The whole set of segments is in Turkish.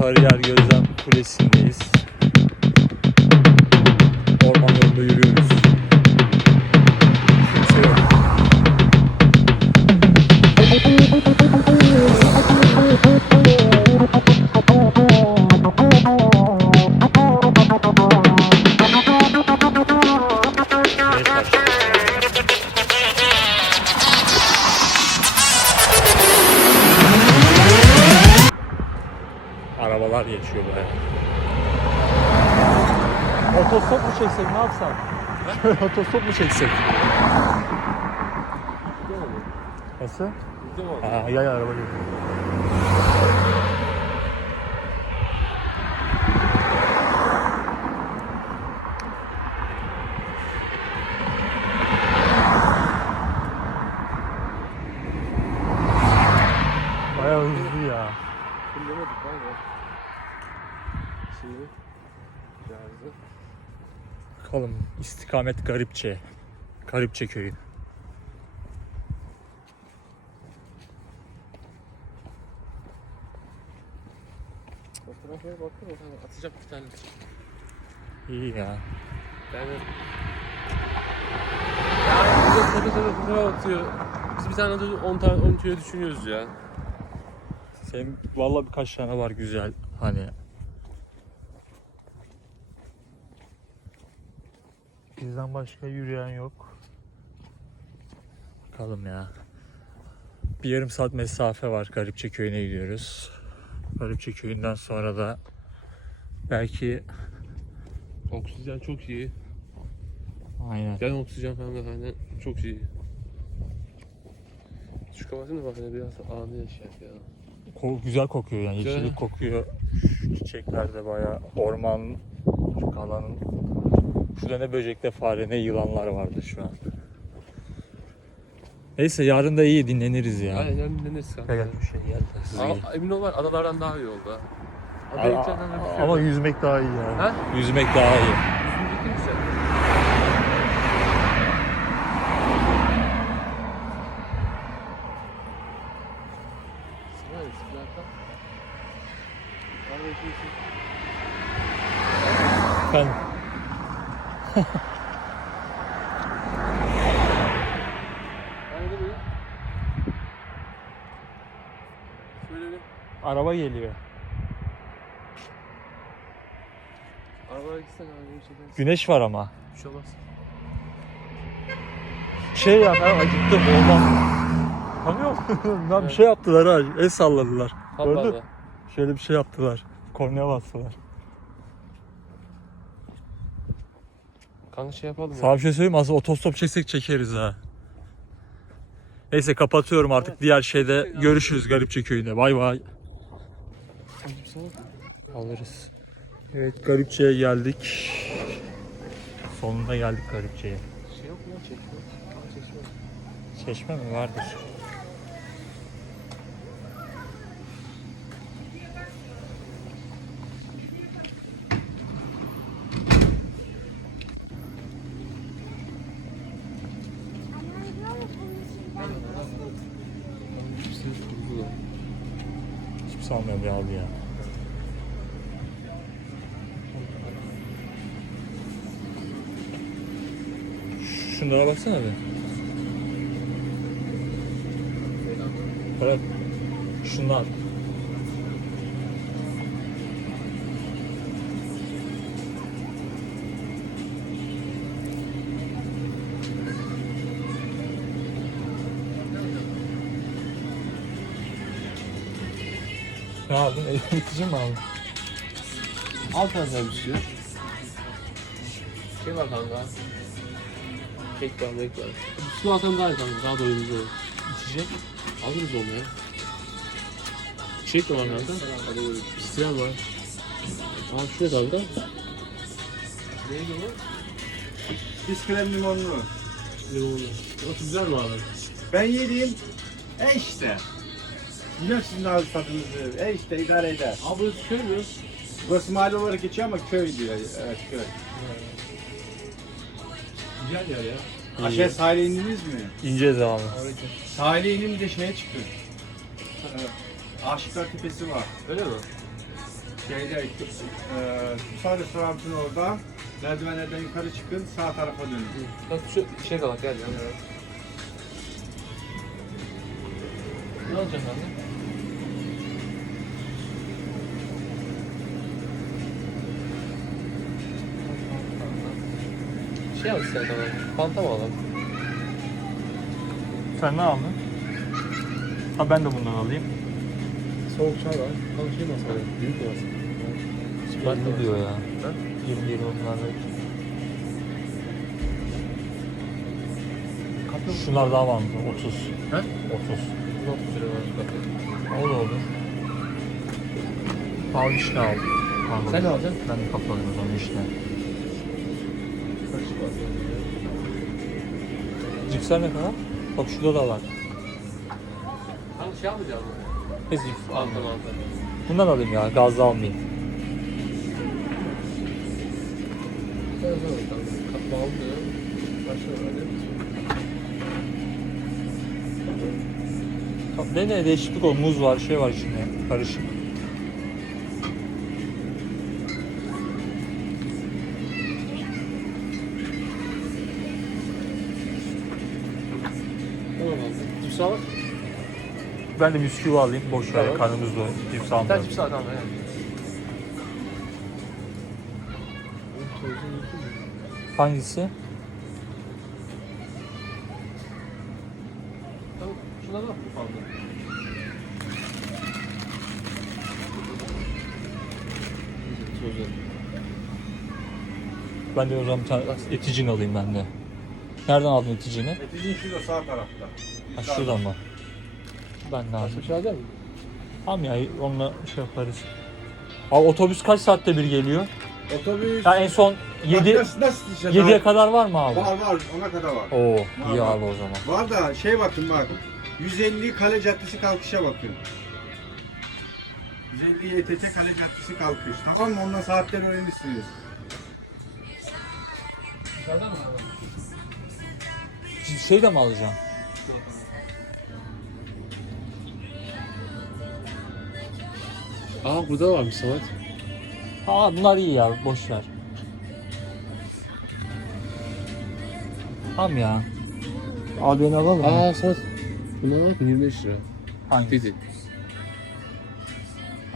Sarıyer Gözlem Kulesi'ndeyiz. Orman yolunda yürüyoruz. Otostop mu çeksek? Nasıl? Ha, gel araba geliyor. Bayağı hızlı ya. Fullemedik var ya. Şeyi. Cihazı. Bakalım istikamet Garipçe. Garipçe köyü. Fotoğraflara baktım o zaman atacak bir tane. İyi ya. Yani yani bize tabii tabii fotoğraf atıyor. Biz bir tane de 10 tane 10 tüyo düşünüyoruz ya. Senin valla birkaç tane var güzel hani. Bizden başka yürüyen yok. Bakalım ya. Bir yarım saat mesafe var. Garipçe köyüne gidiyoruz. Garipçe köyünden sonra da belki Oksijen çok iyi. aynen. Yani oksijen falan da falan çok iyi. Şu kafasını bak hani biraz anı yaşayak ya. Ko- güzel kokuyor yani Güzel. yeşillik kokuyor. Şu çiçekler de bayağı orman şu kalanın. Şurada ne böcekte fare ne yılanlar vardı şu an. Neyse yarın da iyi dinleniriz ya. Aynen yani dinleniriz kanka. Gel bir şey gel. Ama emin ol var adalardan daha iyi oldu ha. Şey ama yüzmek daha iyi ya. Ha? Yüzmek daha iyi. Yüzüncü kimse. Sıra sıcakta. Kahve içiyorsun. Ben Ben de böyle. Şöyle bir araba geliyor. arabaya gitsen abi bir çekersin. Güneş var ama. Bir şey olmaz. Şey ya ben acıktım olmam. Tanıyor musun? Lan bir şey yaptılar ha. El salladılar. Gördün? Şöyle bir şey yaptılar. Kornaya bastılar. Kanka şey yapalım ya. Sana bir şey söyleyeyim mi? Aslında otostop çeksek çekeriz ha. Neyse kapatıyorum artık. Diğer şeyde görüşürüz Garipçe köyünde. Bay bay. Alırız. Evet Garipçe'ye geldik. Sonunda geldik Garipçe'ye. Şey yok mu? Çeşme. Çeşme mi vardır? Hepsi kurgu da. Hiç sanmıyorum ya abi ya. Şunlara baksana bir. Evet. Şunlar. Ne aldın? Eğitici mi aldın? Al kanka bir şey. Şey var kanka. Kek var, mek var. Su atan daha iyi kanka, daha doyurucu olur. İçecek. Alırız onu ya. Kek de var kanka. İsteyen var. Aa şuraya kanka. Neydi o? Biz krem limonlu. Limonlu. Nasıl güzel mi abi? Ben yedim. E işte. Biliyorum sizin ağız tadınızı. E işte idare eder. Abi burası köy mü? Burası mahalle olarak geçiyor ama köy diyor. Evet köy. Güzel yer ya. Aşağı sahile indiniz mi? İneceğiz abi. Sahile inin de şeye. Evet. Aşıklar Tepesi var. Öyle mi? Şeyde, eee Kutsal Restoran'ın orada. Merdivenlerden yukarı çıkın, sağ tarafa dönün. Bak şu şey kalak gel ya. Ne alacaksın abi? Şey al istersen abi. Fanta mı alalım? Sen ne aldın? Ha ben de bundan alayım. Soğuk çay var. Kanka şey alsana? Büyük alsana? Sprite Ne diyor ya? Ha? 20 20 bunlar da. Şunlar daha var mı? 30. He? 30. 130 lira var. O da olur. Al vişne al. Pardon. Sen ne alacaksın? Ben de kapı alayım o zaman vişne. Cipsler ne kadar? Bak şurada da var. Kanka şey almayacağım mı? Ne cips? Fanta manta. Bundan alayım ya. Gazlı almayayım. Kapı almıyor. Başka öyle. Ne ne değişiklik o. Muz var, şey var içinde. Karışık. Ben de bisküvi alayım. Boş ver. Tamam. Karnımız doyun. Cips Sen almıyorum. cips al tamam yani. Hangisi? Tamam. Şuna bak. Fanta. Söz Ben de o zaman bir tane eticin alayım ben de. Nereden aldın eticini? Neticin şurada sağ tarafta. Ha şuradan mı? Ben şey alacak mısın? Tamam ya onunla şey yaparız. Abi otobüs kaç saatte bir geliyor? Otobüs. Ya en son 7 Nasıl, nasıl işte? 7'ye kadar var mı abi? Var var, ona kadar var. Oo Var, iyi var. abi o zaman. Var da şey bakın bak. 150 Kale Caddesi kalkışa bakın. 150 YTT Kale Caddesi kalkış. Tamam mı? Ondan saatleri öğrenirsiniz. Dışarıda mı abi? Şey de mi alacağım? Aa burada varmış Samet. Aa bunlar iyi ya boş ver. Tamam ya. Abi beni alalım mı? Aa Samet. Buna bak 25 lira. Hangisi? Dedi.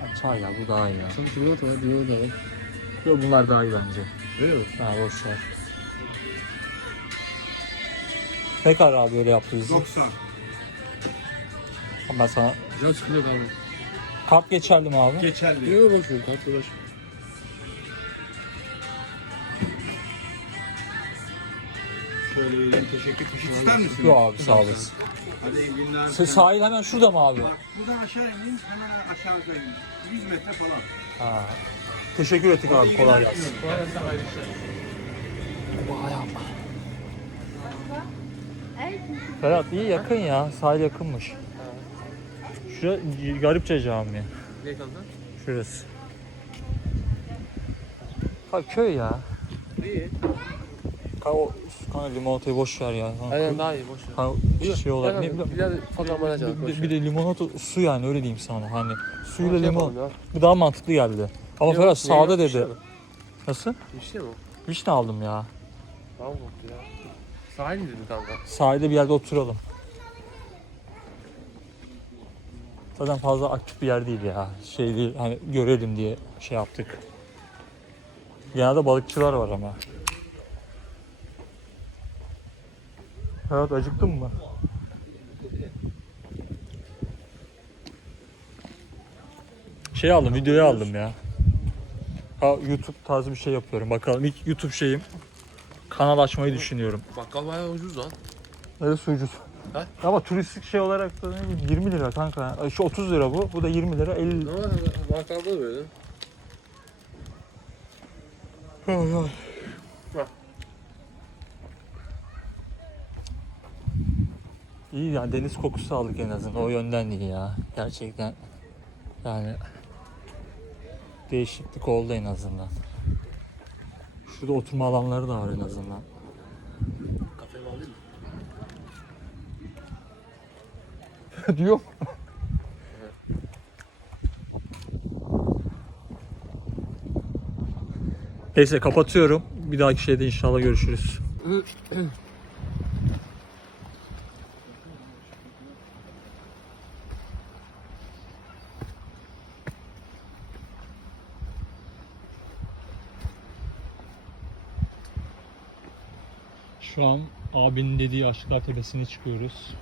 Ha, Çay ya bu daha iyi ya. Samet limonata var, limonata var. Yok bunlar daha iyi bence. Öyle mi? Ha boş ver. Tekrar abi öyle yaptınız. 90. Ben sana Güzel çıkıyor abi. Kart geçerli mi abi? Geçerli. Yok ver, kalk uğraş. Şöyle vereyim teşekkür Fişi tutar mısın? Yok abi sağ olasın. Hadi iyi günler. Sa- Sahil hemen şurada mı abi? Bak buradan aşağı inin hemen aşağıda inin. 100 metre falan. Ha. Teşekkür ettik abi kolay gelsin. Ferhat iyi yakın ya. Sahil yakınmış. Şura Garipçe Camii. Ne kanka? Şurası. Ha köy ya. İyi. Ka o kanka limonatayı boş ver ya. Kanka, Aynen daha iyi, boş ver. Ha, şey olarak ne bileyim. Biraz Bir, bir, de limonata su yani öyle diyeyim sana hani. Suyla Şey limon. Bu daha mantıklı geldi. Ama Yok, Ferhat yok, sağda şey dedi. mi? Nasıl? Şey mi? Vişne aldım ya. Tamam koktu ya. Sahil mi dedin kanka? Sahilde bir yerde oturalım. Zaten fazla aktif bir yer değil ya. Şey değil hani görelim diye şey yaptık. Genelde balıkçılar var ama. Ferhat acıktın mı? Şey aldım, videoyu aldım ya. Ha, YouTube tarzı bir şey yapıyorum. Bakalım ilk YouTube şeyim. Kanal açmayı düşünüyorum. Bakkal bayağı ucuz lan. Neresi ucuz? Ha? Ama turistik şey olarak da ne bileyim 20 lira kanka. Şu 30 lira bu. Bu da 20 lira 50 Ne var bakkalda da böyle. Ay, ay. İyi ya deniz kokusu aldık en azından. O yönden iyi ya. Gerçekten yani değişiklik oldu en azından. Şurada oturma alanları da var en azından. Kafemi alayım mı? Diyor. Neyse kapatıyorum. Bir dahaki şeyde inşallah görüşürüz. Şu an abinin dediği Aşıklar Tepesi'ne çıkıyoruz.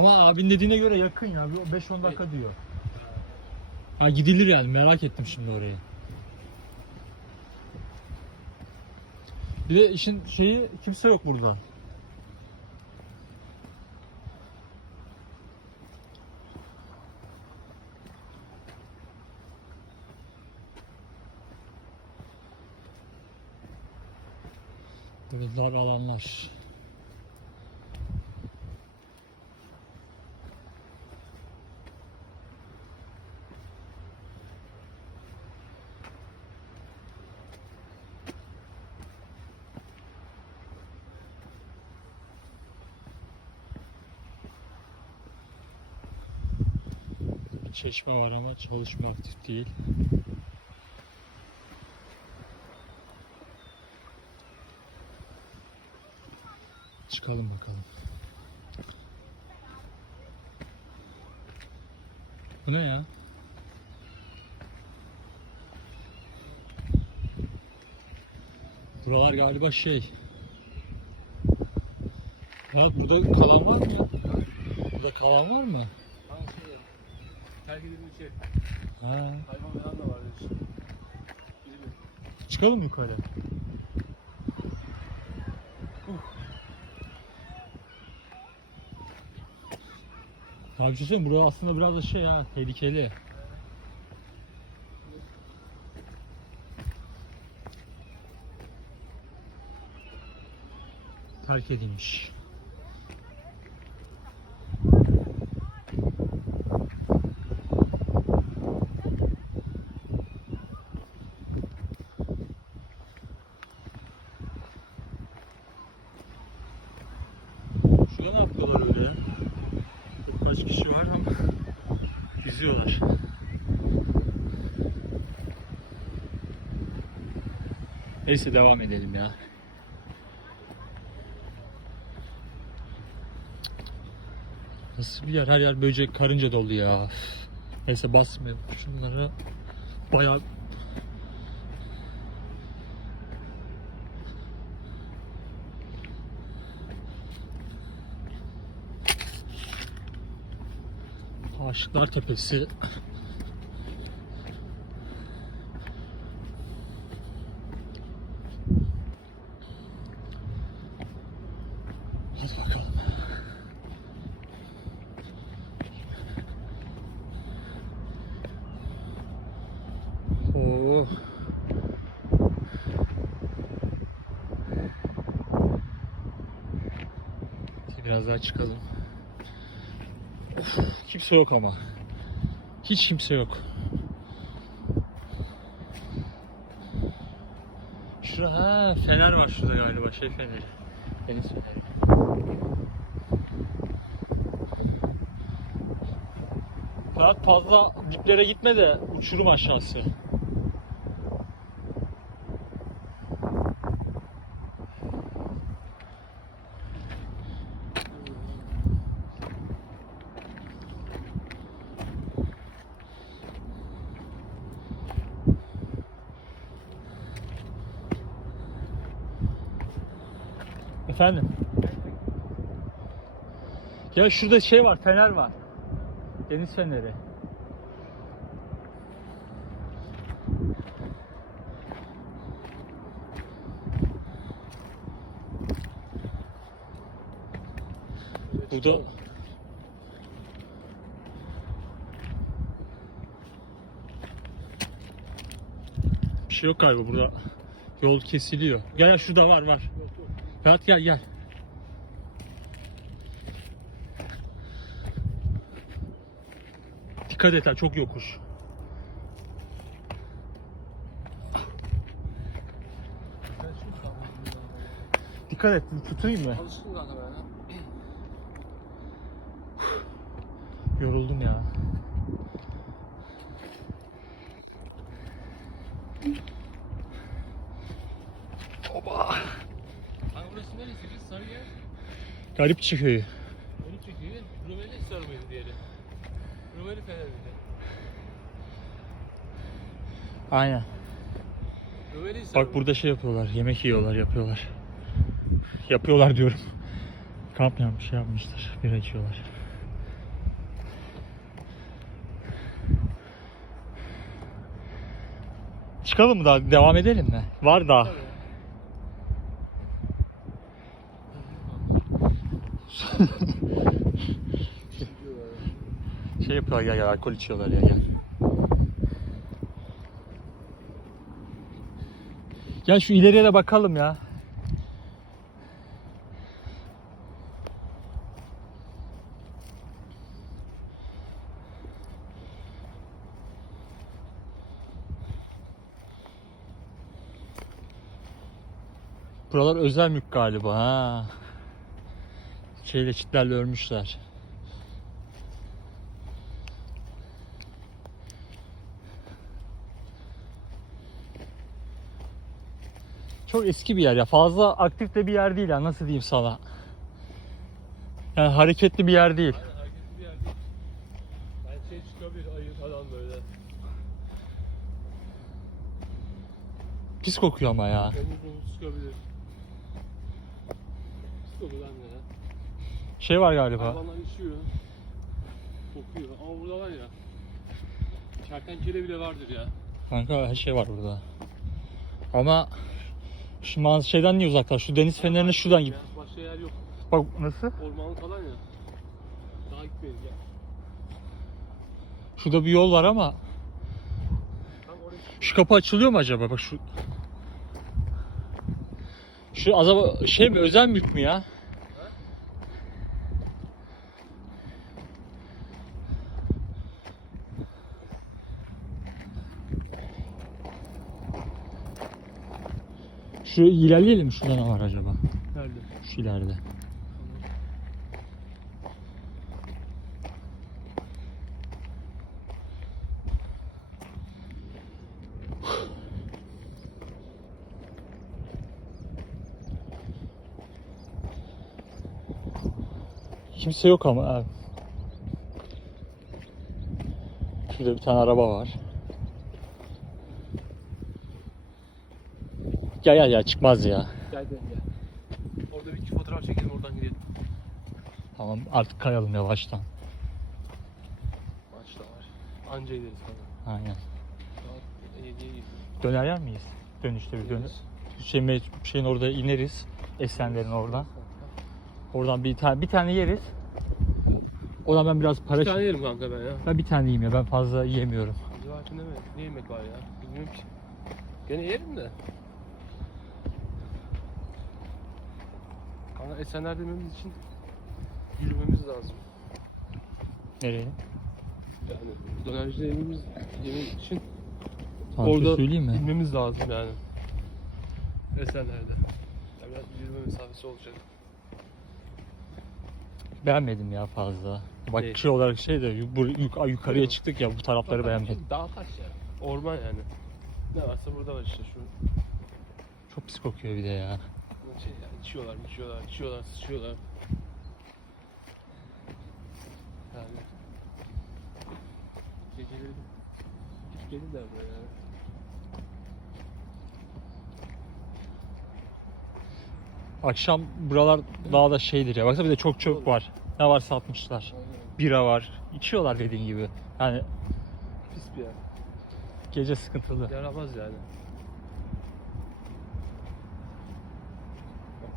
Ama abinin dediğine göre yakın ya. bir 5-10 dakika diyor. Ha gidilir yani merak ettim şimdi oraya. Bir de işin şeyi kimse yok burada. Dar alanlar. Çeşme var ama çalışma aktif değil. Çıkalım bakalım. Bu ne ya? Buralar galiba şey. Ya burada kalan var mı? Burada kalan var mı? Terk edilmiş şey. Ha. Hayvan falan da var. Çıkalım mı yukarı. Abi bir şey söyleyeyim? Burası aslında biraz da şey ha, tehlikeli. Terk edilmiş. Şurada ne yapıyorlar öyle? Kaç kişi var ama yüzüyorlar. Neyse devam edelim ya. Nasıl bir yer? Her yer böcek, karınca dolu ya. Neyse basmayalım. Şunları bayağı Aşıklar Tepesi. Hadi bakalım. Oo. Biraz daha çıkalım. Of, kimse yok ama. Hiç kimse yok. Şurada ha fener var şurada galiba şey feneri. Deniz feneri. Ferhat fazla diplere gitme de uçurum aşağısı. Efendim? Ya şurada şey var, fener var. Deniz feneri. Burada bir şey yok galiba burada. Yol kesiliyor. Gel gel şurada var var. Ferhat gel gel. Dikkat et ha çok yokuş. Dikkat et tutayım mı? Alıştım kanka ben ya. Yoruldum ya. Garipçi köyü. Beni çekiyor. Rumeli ister mıydı diğeri? Rumeli Fener'di. Aynen. Rumeli Bak burada şey yapıyorlar. Yemek yiyorlar, yapıyorlar. Yapıyorlar diyorum. Kamp yapmış, şey yapmışlar. Bira içiyorlar. Çıkalım mı daha? Devam edelim mi? Var daha. Şey yapıyorlar ya, ya alkol içiyorlar ya. ya. Gel şu ileriye de bakalım ya. Buralar özel mülk galiba ha. Şeyle çitlerle örmüşler. Çok eski bir yer ya. Fazla aktif de bir yer değil ya. Nasıl diyeyim sana? Yani hareketli bir yer değil. Aynen hareketli bir yer değil. Ben şey çıkabilir ayı falan böyle. Pis kokuyor ama ya. Çıkabilir. Pis koku lan ya. Şey var galiba. Hayvanlar işiyor. Kokuyor. Ama burada var ya. Kertenkele bile vardır ya. Kanka her şey var burada. Ama şu manz şeyden niye uzaklar? Şu deniz fenerine şuradan git. Ya, Başka yer yok. Bak nasıl? Ormanlık falan ya. Daha gitmeyiz ya. Şurada bir yol var ama şu kapı açılıyor mu acaba? Bak şu Şu acaba şey mi özel mülk mü ya? Şu ilerleyelim? Şurada ne var acaba? Nerede? Şu ileride. Kimse yok ama abi. Şurada bir tane araba var. Ya ya ya çıkmaz ya. Gel gel gel. Orada bir iki fotoğraf çekelim oradan gidelim. Tamam artık kayalım yavaştan. Maç da var. Anca gideriz falan. Aynen. Saat 7'ye gidiyoruz. Döner yer miyiz? Dönüşte bir dönür. Şey, me- şeyin orada ineriz. Esenler'in oradan. Oradan bir tane bir tane yeriz. Oradan ben biraz para Bir tane yerim kanka ben ya. ben bir tane yiyeyim ya. Ben fazla yiyemiyorum. Acaba mi? ne yemek var ya? Bilmiyorum ki. Gene yerim de. Kanka Esenler dememiz için yürümemiz lazım. Nereye? Yani dönerci yememiz yemek için Tamam, orada şöyle söyleyeyim mi? inmemiz lazım yani. Esenler'de. Yani biraz yürüme mesafesi olacak. Beğenmedim ya fazla. Bak Ne? şey olarak şey de bu- yuk- yukarıya çıktık ya bu tarafları beğenmedim. Dağ taş ya. Orman yani. Ne varsa burada var işte şu. Çok pis kokuyor bir de ya. Şey yani içiyorlar, içiyorlar, içiyorlar, sıçıyorlar. Yani. Geceleri gidip gelirler buraya yani. Akşam buralar daha da şeydir ya. Baksana bir de çok çöp var. Ne var satmışlar. Bira var. İçiyorlar dediğin gibi. Yani Pis bir yer. gece sıkıntılı. Yaramaz yani.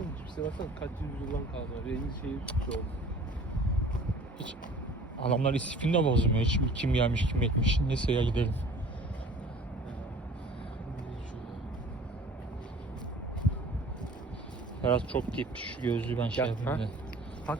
Baksana cipse baksana kaç yüzyıldan kalma. Rengi şeyi tutmuş oldu. Hiç adamlar istifini de bozmuyor. Hiç kim gelmiş kim etmiş. Neyse ya gidelim. Biraz çok giyip şu gözlüğü ben şey yapayım da. Ama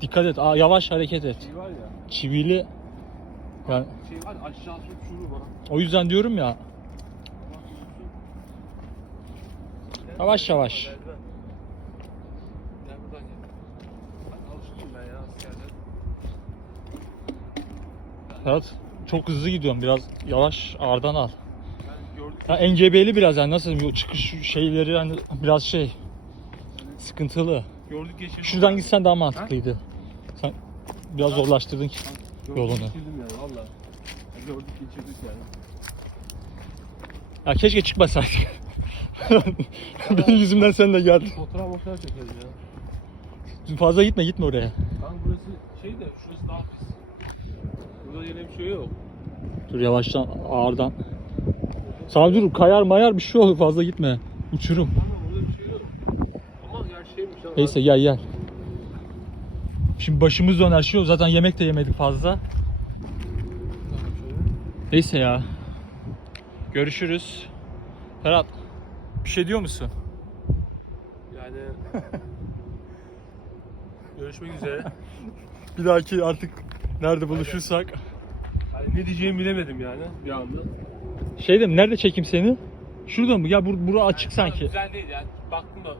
Dikkat et. Aa, yavaş hareket et. şey. Çivili. Yani Şey var aşağısı uçurum ha. o yüzden diyorum ya. Yavaş yavaş. Ferhat çok hızlı gidiyorum. Biraz yavaş ağırdan al. Ben gördük Ya engebeli biraz yani nasıl çıkış şeyleri hani biraz şey sıkıntılı. Gördük geçirdik. Şuradan gitsen daha mantıklıydı. Sen biraz zorlaştırdın yolunu. Gördük geçirdik yani. Ya keşke çıkmasaydık. Benim yüzümden sen de geldin. Fotoğraf fotoğraf çekeriz ya. Fazla gitme gitme oraya. Kanka burası şey de şurası daha pis. Burada yine bir şey yok. Dur yavaştan ağırdan. Sana dur kayar mayar bir şey olur fazla gitme. Uçurum. Kanka burada bir şey yok. Ama yer şeymiş ya. Neyse gel gel. Şimdi başımız döner şey yok. Zaten yemek de yemedik fazla. Neyse ya. Görüşürüz. Ferhat bir şey diyor musun? Yani görüşmek üzere. Bir dahaki artık nerede buluşursak. Yani ne diyeceğimi bilemedim yani bir anda. Şey de mi? Nerede çekeyim seni? Şurada mı? Ya bur bura açık sanki. Güzel değil yani. Baktım da